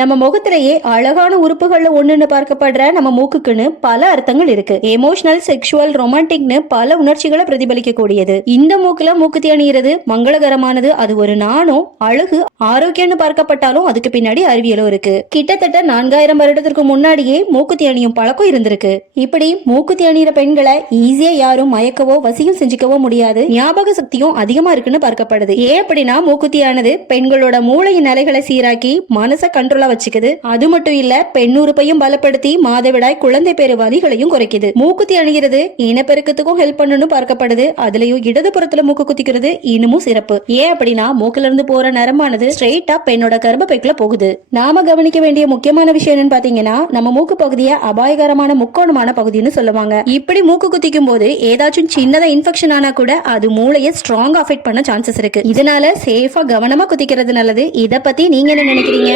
நம்ம முகத்திலேயே அழகான உறுப்புகள்ல ஒண்ணுன்னு பார்க்கப்படுற நம்ம மூக்குக்குன்னு பல அர்த்தங்கள் இருக்கு. எமோஷனல், செக்ஷுவல், ரொமான்டிக்னு பல உணர்ச்சிகளை பிரதிபலிக்க கூடியது. இந்த மூக்குல மூக்குத்தி அணிகிறது மங்களகரமானது. அது ஒரு நாணம், அழகு, ஆரோக்கியம்னு பார்க்கப்பட்டாலும் அதுக்கு பின்னாடி அறிவியலும் இருக்கு. கிட்டத்தட்ட 4000 வருடத்திற்கு முன்னாடியே மூக்குத்தி அணியும் பழக்கம் இருந்திருக்கு. இப்படி மூக்குத்தி அணிகிற பெண்களை ஈஸியா யாரும் மயக்கவோ வசியம் செஞ்சுக்கவோ முடியாது. ஞாபக சக்தியும் அதிகமா இருக்குன்னு பார்க்கப்படுது. ஏன் அப்படின்னா மூக்குத்தியானது பெண்களோட மூளையின் நிலைகளை சீராக்கி மனசை கண்ட்ரோல் வச்சுக்குது. அது மட்டும் இல்ல, பெண் உறுப்பையும் பலப்படுத்தி மாதவிடாய், குழந்தை பேரு வலிகளையும் குறைக்குது. மூக்குத்தி அணிகிறது இனப்பெருக்கத்துக்கும் ஹெல்ப் பண்ணு பார்க்கப்படுது. அதுலயும் இடது புறத்துல மூக்கு குத்திக்கிறது இன்னமும் சிறப்பு. ஏன் அப்படின்னா மூக்குல இருந்து போற நரம்பானது ஸ்ட்ரெயிட்டா பெண்ணோட கர்ப்பப்பைக்குள்ள போகுது. நாம கவனிக்க வேண்டிய முக்கியமான விஷயம் என்னன்னு பாத்தீங்கன்னா, நம்ம மூக்கு பகுதியை அபாயகரமான முக்கோணமான பகுதின்னு சொல்லுவாங்க. இப்படி மூக்கு குத்திக்கும் போது ஏதாச்சும் சின்னதா இன்ஃபெக்ஷன் ஆனா கூட அது மூளையை ஸ்ட்ராங்கா அஃபெக்ட் பண்ண சான்சஸ் இருக்கு. இதனால சேஃபா கவனமா குத்திக்கிறது நல்லது. இத பத்தி நீங்க என்ன நினைக்கிறீங்க?